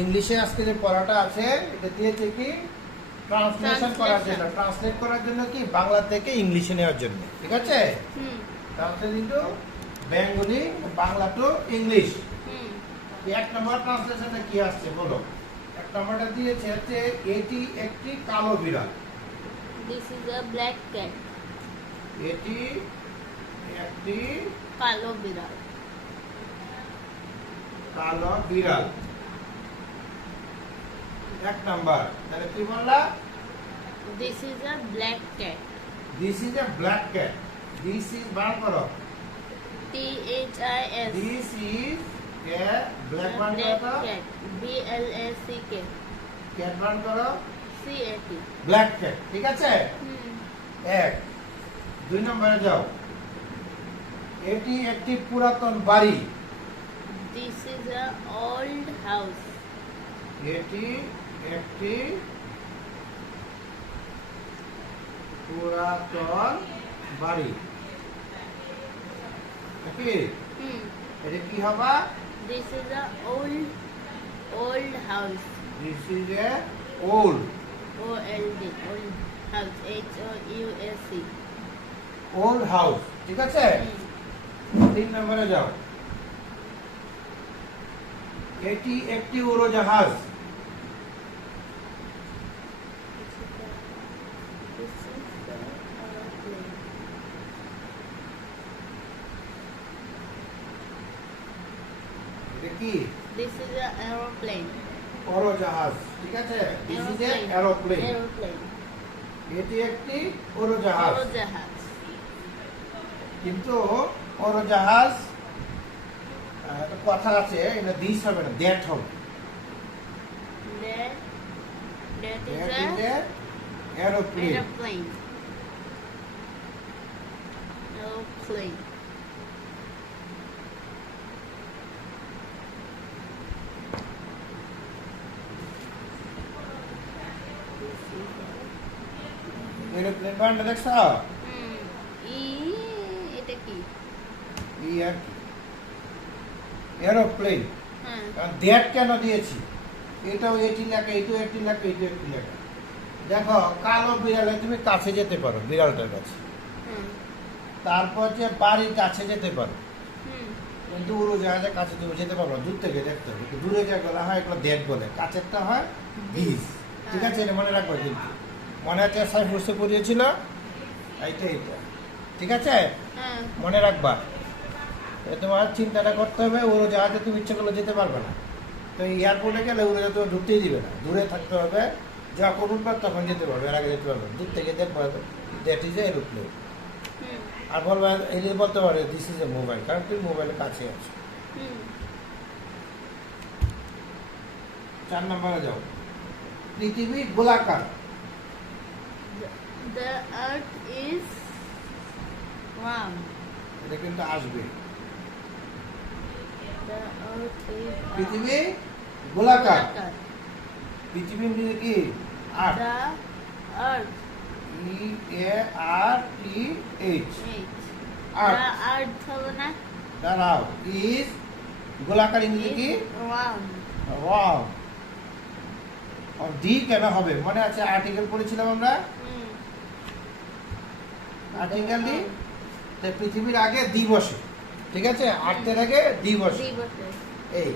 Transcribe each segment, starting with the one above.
ইংলিশে আজকে যে পড়াটা আছে এটা দিয়েছে কি ট্রান্সলেশন করার জন্য, ট্রান্সলেট করার জন্য কি বাংলা থেকে ইংলিশে নেওয়ার জন্য, ঠিক আছে? Translate into Bengali, Bangla to English. এক নম্বর ট্রান্সলেশনটা কি আসছে বলো? এক নম্বরটা দিয়েছে হচ্ছে এটি একটি কালো বিড়াল। This is a black cat. এটি একটি কালো বিড়াল। কালো বিড়াল এক নাম্বার। তাহলে কি বললা? This is a black cat. This is a black cat. This is বার করো, THIS. This is a black বার Black করো, cat. BLACK. ক্যাট বার করো, CAT. ব্ল্যাক ক্যাট, ঠিক আছে? এক। দুই নম্বরে যাও, এটি একটি পুরাতন বাড়ি। This is a old house. এটি একটি পুরাতন বাড়ি। নাকি এটা কি হবে? This is a old house. This is A old, OLD. Old house. HOUSE. Old house, ঠিক আছে? তিন নম্বরে যাও, এটি একটি উড়োজাহাজ। This is the aeroplane. এটা কি? This is an aeroplane. উড়োজাহাজ, ঠিক আছে? This is A aeroplane. Aeroplane. এটি একটি উড়োজাহাজ। উড়োজাহাজ। কিন্তু উড়োজাহাজ একটা কথা আছে, এটা দিস হবে না, দ্যাট হবে। That that is is a A aeroplane. aeroplane. Aeroplane. Aeroplane বানানটা দেখছো? এটা কি? ই আর কি? এরোপ্লেন। হ্যাঁ। কারণ দ্যাট কেন দিয়েছি? এটাও এটি লেখা, এটাও একটি লেখা, এটাও একটি লেখা। দেখো, কালো বিড়ালে তুমি কাছে যেতে পারো, বিড়ালটার কাছে। তারপর যে বাড়ির কাছে যেতে পারো, কিন্তু উড়োজাহাজের কাছে তুমি যেতে পারো না, দূর থেকে দেখতে হবে। একটু দূরে যা বলা হয় এগুলো দ্যাট বলে, কাছেরটা হয় দিস, ঠিক আছে? এটা মনে রাখবো কিন্তু। মনে আছে সাইফুসে পড়িয়েছিল এইটা, এইটা, ঠিক আছে? মনে রাখবা। তোমার চিন্তাটা করতে হবে, উড়োজাহাজে তুমি ইচ্ছে করলে যেতে পারবে না। তো এয়ারপোর্টে গেলে উড়োজাহাজ তোমার ঢুকতেই দিবে না, দূরে থাকতে হবে। যখন উঠবে তখন যেতে পারবে, এর আগে যেতে পারবে না। দূর থেকে দেখতে পারবে, দ্যাট ইজ এ এরোপ্লেন। আর বলবে, এই বলতে পারে দিস ইজ এ মোবাইল, কারণ তুমি মোবাইলের কাছে আছো। 4 নম্বরে যাও, পৃথিবী গোলাকার। The earth is round. এটা কিন্তু আসবে। The earth is পৃথিবী গোলাকার। round. পৃথিবী মিলে কি? আর্থ। The earth. EARTH, The earth হবে না? দাঁড়াও, ইজ গোলাকার ইংরেজি কি? Round. ওয়াও। আর ডি কেন হবে? মনে আছে আর্টিকেল পড়েছিলাম আমরা, আর্টিকেল ডি। পৃথিবীর আগে দি বসে, ঠিক আছে? আর্থের আগে দি বসে। এই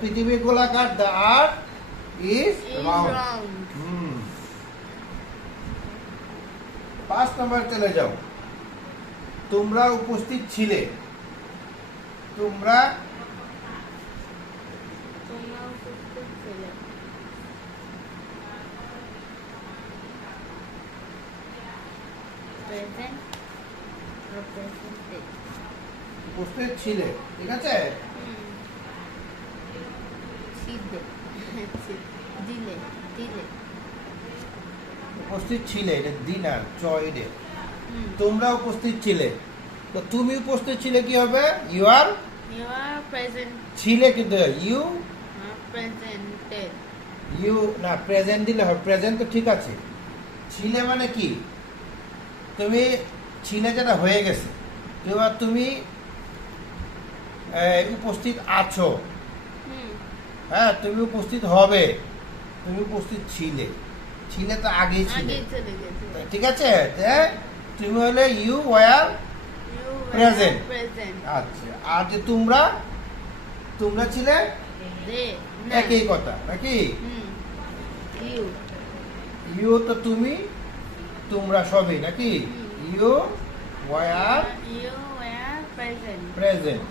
পৃথিবী গোলাকার, দ্য আর্থ ইজ রাউন্ড। 5 নম্বর চলে যাও, তোমরা উপস্থিত ছিলে। তোমরা উপস্থিত ছিলে। Present. Represented. উপস্থিত ছিলে, ঠিক আছে? ছিলে। দিলে। দিলে। উপস্থিত ছিলে, এটা দিন আর চয়ডে। তোমরা উপস্থিত ছিলে, তো তুমি উপস্থিত ছিলে কি হবে? You are You are present. ছিলে, কিন্তু ইউ Presented. ইউ না, প্রেজেন্ট দিলে হবে। প্রেজেন্ট তো ঠিক আছে, ছিলে মানে কি? তুমি ছিলে যেটা হয়ে গেছে, এবার তুমি উপস্থিত আছো, হ্যাঁ, তুমি উপস্থিত হবে, তুমি উপস্থিত ছিলে, ছিলে তো আগেই ছিলে, আগে চলে গেছে। ঠিক আছে। যে তুমি হলে you were You were Present. present. আচ্ছা, আর যে তোমরা, তোমরা ছিলে They. একই কথা নাকি? You. ইউ তো তুমি, তোমরা সবই নাকি? You were You were present. Present,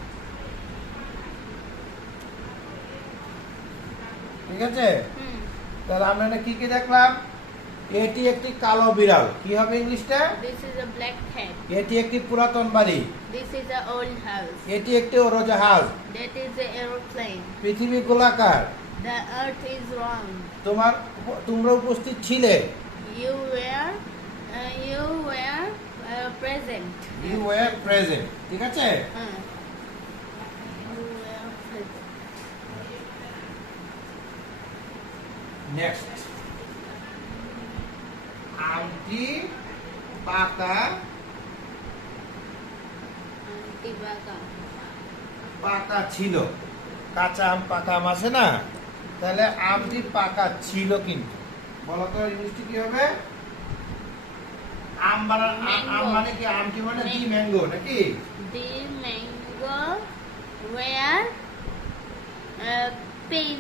ঠিক আছে। Hmm. তাহলে আমরা না কি কি দেখলাম? এটি একটি কালো বিড়াল, কি হবে ইংলিশটা? This is a black cat. এটি একটি পুরাতন বাড়ি, This is an old house. এটি একটি উড়োজাহাজ, That is an aeroplane. পৃথিবী গোলাকার, The earth is round. তোমরা উপস্থিত ছিলে, You were present. You were present, ঠিক আছে। Uh, you were present. Next, আমটি পাকা, Antibaka. পাকা ছিল, কাঁচা আম পাকা আম আছে না, তাহলে আমটি পাকা ছিল কিন্তু, বলো তো ইংলিশটি কি হবে? আম মানে কি? আমটি মানে দি ম্যাঙ্গো নাকি? The mango were pain.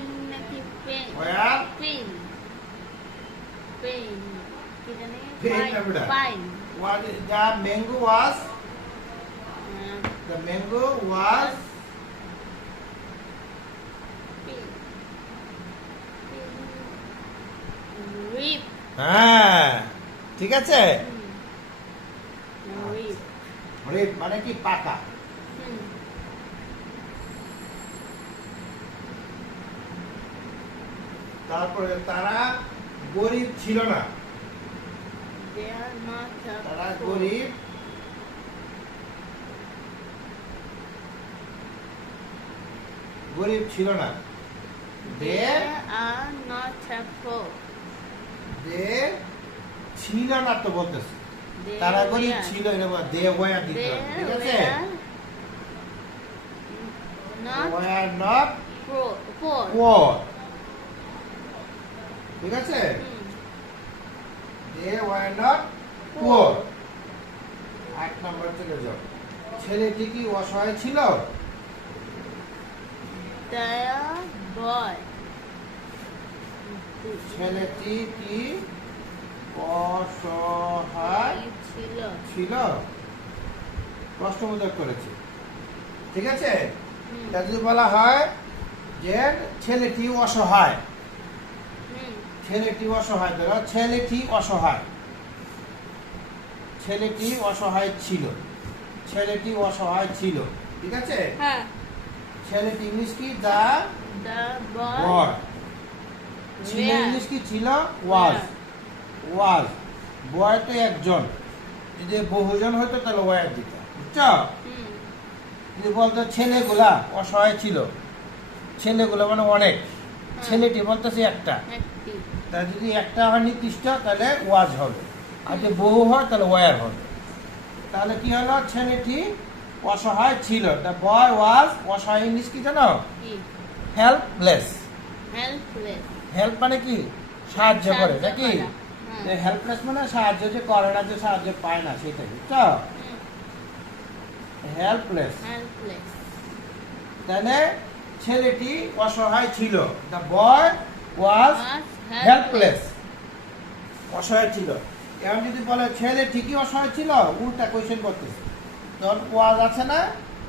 Where? Pain. কি জানি? Pain না বেটা। Pine. What is the mango was? Uh, The mango was pain. Rip. হ্যাঁ, ঠিক আছে। Rip. রেড মানে কি? পাকা। Hmm. তারপরে তারা গরিব ছিল না, They are not তারা poor. গরিব, গরিব ছিল না। দে They are not poor. দে ছিল না তো বলতেছে, They তারা গরিব were- ছিল, এটা বলে দে ওয়ার দিতে They হবে, ঠিক আছে। were not were not poor. Poor, ঠিক আছে। Hmm. They were not poor. 8 নম্বর চলে যাও। ছেলেটি কি অসহায় ছিল? The boy. ছেলেটি কি অসহায় ছিল। ছিল? প্রশ্নবোধক করেছে, ঠিক আছে। Hmm. তা যদি বলা হয় যে ছেলেটি অসহায়, Hmm. ছেলেটি অসহায়, ধরো ছেলেটি অসহায়, ছেলেটি অসহায় ছিল, ছেলেটি অসহায় ছিল, ঠিক আছে। হ্যাঁ। ছেলেটি ইংলিশ কি? দা The boy বয়। ছিল were- ইংলিশ কি ছিল? ওয়াজ। ওয়াজ, বয় তো একজন, যদি বহুজন হতো তাহলে ওয়ার দিত, বুঝছো? Hmm. যদি বলতো ছেলেগুলা অসহায় ছিল, ছেলেগুলো মানে অনেক, ছেলেটি বলতেছে একটা, একটি। তা যদি একটা হয় নির্দিষ্ট তাহলে ওয়াজ হবে, আর যদি বহু হয় তাহলে ওয়ার হবে। তাহলে কি হলো? ছেলেটি অসহায় ছিল, দ্য বয় ওয়াজ অসহায়, ইংলিশ কি জানো? কি? হেল্পলেস। Helpless. হেল্প মানে কি? সাহায্য করে সাহায্য নাকি? করা। হ্যাঁ। হেল্পলেস মানে সাহায্য যে করে না, যে সাহায্য পায় না, সেটাই, বুঝছো? Hmm. Helpless, Helpless. তাহলে ছেলেটি অসহায় ছিল, the boy was Was helpless, অসহায় ছিল। এখন যদি বলে ছেলে ঠিকই অসহায় ছিল, উল্টা কোয়েশ্চেন করতেছে, তখন ওয়াজ আছে না,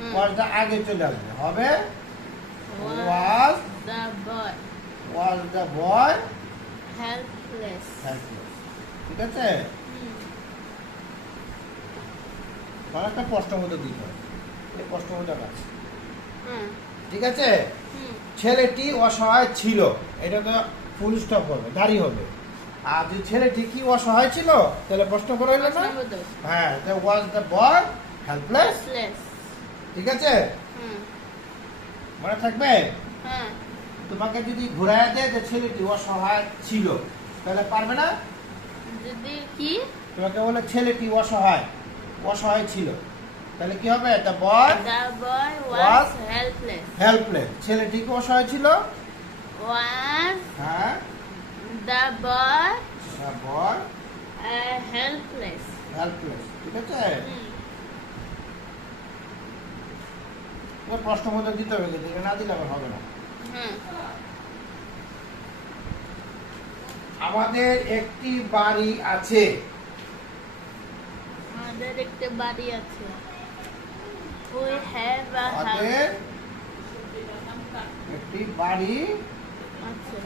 হুম। ওয়াজটা আগে চলে আসবে, হবে Was was the boy was the boy helpless? Helpless, ঠিক আছে। Hmm. মানে একটা প্রশ্নবোধক দিতে হবে, এই প্রশ্নবোধক আছে, Hmm. ঠিক আছে। Hmm. ছেলেটি অসহায় ছিল, এটা তো ফুল স্টপ হবে, দাঁড়ি হবে। আর যদি ছেলেটি কি অসহায় ছিল, তাহলে প্রশ্ন করে হলো না? প্রশ্নবোধক। হ্যাঁ, was the boy helpless, Helpless. ঠিক আছে। Hmm. মনে থাকবে? হ্যাঁ। তোমাকে যদি ঘুরায় দেয় যে ছেলেটি অসহায় ছিল, তাহলে পারবে না? যদি কি? তোমাকে বলে ছেলেটি অসহায়, অসহায় ছিল, তাহলে কি হবে? The boy The boy Was was helpless. Helpless. ছেলেটি কি অসহায় ছিল? Was হ্যাঁ the boy boy helpless? Helpless, ঠিক আছে? এবার প্রশ্ন মতো দিতে হবে, কিন্তু এটা না দিলে আবার হবে না। হুম। আমাদের একটি বাড়ি আছে। আমাদের একটা বাড়ি আছে। We have a আমাদের house. একটি বাড়ি আছে।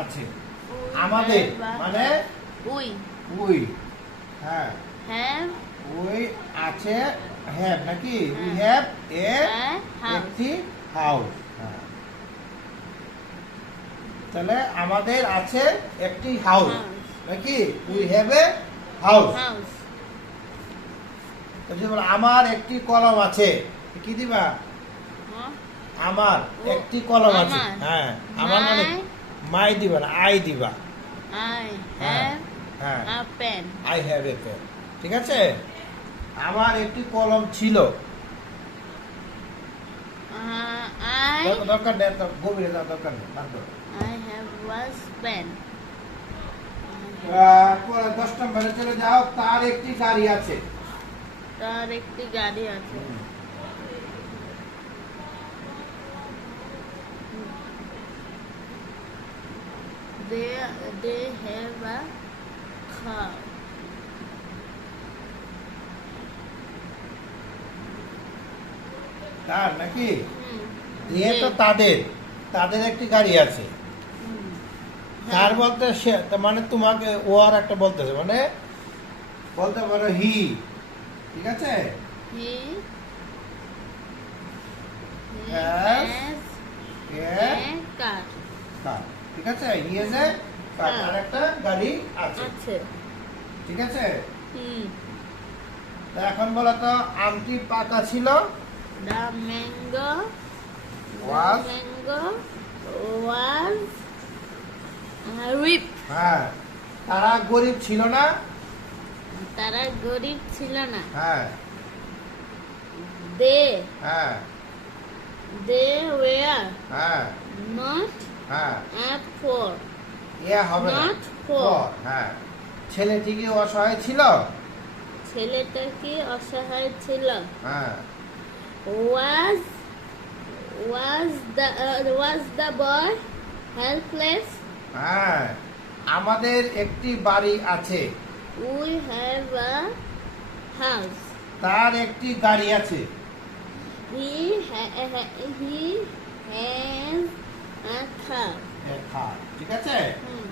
আছে। We আমাদের have a মানে house. We উই, হ্যাঁ have উই আছে, হ্যাভ নাকি? উই হ্যাঁ। Have a a house. একটি হাউস। হ্যাঁ, তাহলে আমাদের আছে একটি হাউস House. নাকি? We have a house. House. যেমন আমার একটি কলম আছে, কি দিবা? Huh? আমার ও, একটি কলম আছে। আমার। হ্যাঁ, আমার মানে My- মাই দিবা না, আই দিবা। I হ্যাঁ, have হ্যাঁ, a pen. I have a pen, ঠিক আছে? আমার একটি কলম ছিল। I দরকার নেই, গভীরে যাওয়ার দরকার নেই, বাদ দাও। I have was pen. 10 নম্বরে চলে যাও। তার একটি গাড়ি আছে। তার একটি গাড়ি আছে। They have a car. তার নাকি? হুম, দিয়ে তো তাদের, তাদের একটি গাড়ি আছে। হুম, তার হ্যাঁ, বলতে সে, তার মানে তোমাকে ও আর একটা বলতেছে, মানে বলতে পারো হি, ঠিক আছে? he Has has A a car. কার, ঠিক আছে? হি হ্যাজ এ কার, হ্যাঁ। তার একটা গাড়ি আছে, আছে। ঠিক আছে? হুম, তা এখন বলো তো, আমটি পাকা ছিল। the mango Was? was ripe. হ্যাঁ, তারা গরিব ছিল না। তারা গরিব ছিল না। হ্যাঁ, they হ্যাঁ, were হ্যাঁ, not হ্যাঁ, poor. ইয়া হবে না। Not poor. হ্যাঁ, ছেলেটি কি অসহায় ছিল? ছেলেটা কি অসহায় ছিল? হ্যাঁ, was the boy helpless? হ্যাঁ, আমাদের একটি বাড়ি আছে। We have a house. তার একটি গাড়ি আছে। He has a car. খার, ঠিক আছে? হুম,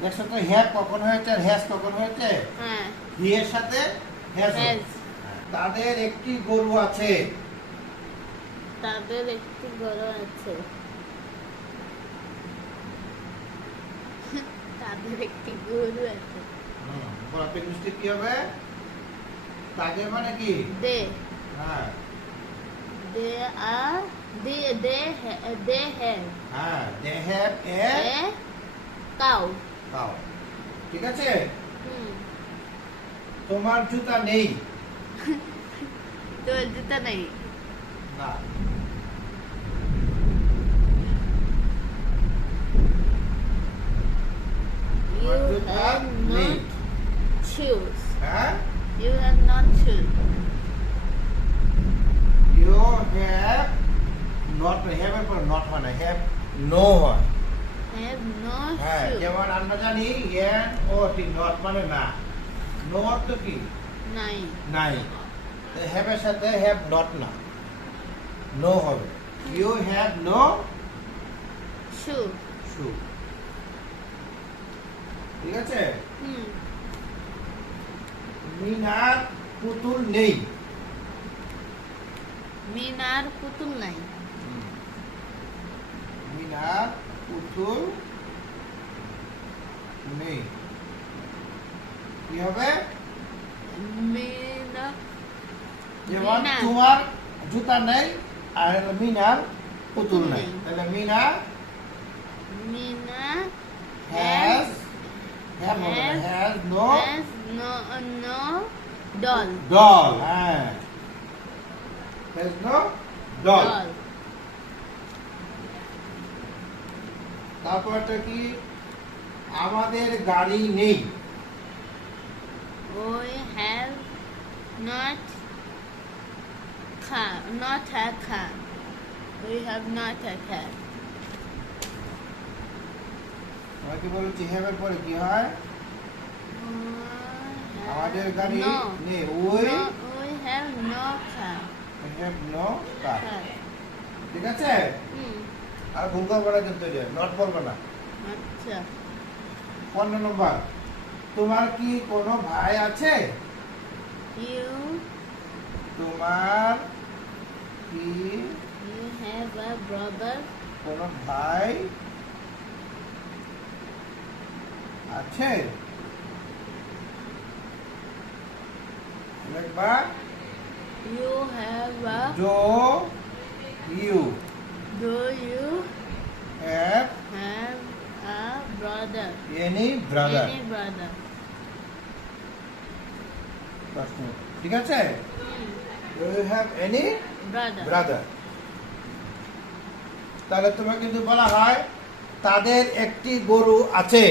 দেখছো তো, হ্যাভ কখন হয়েছে আর হ্যাজ কখন হয়েছে? হ্যাঁ, হি এর সাথে হ্যাজ has. হয়েছে। তাদের একটি গরু আছে। তাদের একটি গরু আছে। তাদের একটি গরু আছে। গোলাপি মিষ্টি কি হবে? তাদের মানে কি? They হ্যাঁ, have হ্যাঁ, they have a a cow. cow, ঠিক আছে? হুম, তোমার জুতা নেই। তোর জুতা নেই। না, You তোমার জুতা have নেই। not shoes. হ্যাঁ, You have not shoes. you have not, have এর পর not হয় না, have no হয়। Have no হ্যাঁ, shoes. যেমন আমরা জানি এন ও টি, নট মানে না। নো অর্থ কি? নাই। নাই। হ্যাভ এর সাথে হ্যাভ নট না, নো হবে। You have no Shoe. Shoe, ঠিক আছে? হুম, মিনার পুতুল নেই। মিনার পুতুল নাই। মিনার পুতুল নেই, কি হবে? মিনা যেমন মিনা। তোমার জুতা নেই আর হলো মিনার পুতুল নেই, নেই। তাহলে মিনা মিনা হ্যাজ, হ্যাভ হবে না, has no has no doll. Doll. হ্যাঁ, হ্যাজ নো ডল, তারপরটা কি আমাদের গাড়ি নেই We have not car. Not a car. We have not a car. আমরা কি বলেছি হ্যাভের পরে কি হয় আমাদের গাড়ি No. নেই No, we have no car. we have no car Car. ঠিক আছে আর ভুল করবে না কিন্তু নট বলবে না আচ্ছা 15 নম্বর তোমার কি কোনো ভাই আছে You তোমার কি have a brother. কোনো ভাই আছে লিখবা You have a. do you Do you have have a brother? any brother Any brother? প্রশ্ন ঠিক আছে Hmm. do you have any Brother. brother তাহলে তোমাকে কিন্তু বলা হয় তাদের একটি গরু আছে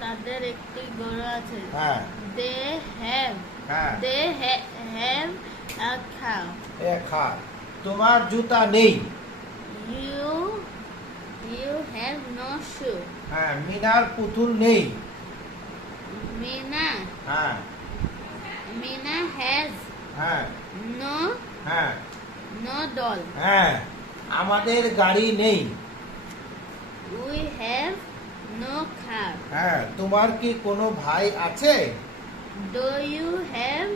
তাদের একটি গরু আছে। হ্যাঁ They have. হ্যাঁ They have a cow. এক হাত তোমার জুতা নেই You have no shoe. হ্যাঁ মিনার পুতুল নেই Mina হ্যাঁ has হ্যাঁ no হ্যাঁ doll. হ্যাঁ আমাদের গাড়ি নেই We have no car. হ্যাঁ তোমার কি কোনো ভাই আছে Do you have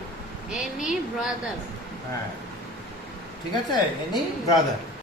any brother? হ্যাঁ ঠিক আছে এনি ব্রাদার